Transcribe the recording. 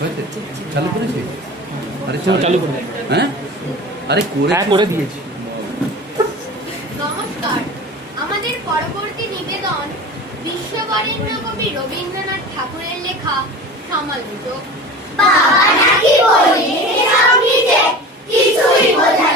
হয়েছে? চালু করেছি? আরে চালু করে হ্যাঁ, আরে করে দিয়েছি। নমস্কার, আমাদের পরবর্তী নিবেদন বিশ্ববরেণ্য কবি রবীন্দ্রনাথ ঠাকুরের লেখা সমালোচক। বাবা নাকি বলে এসব নিচে কিছুই বোঝা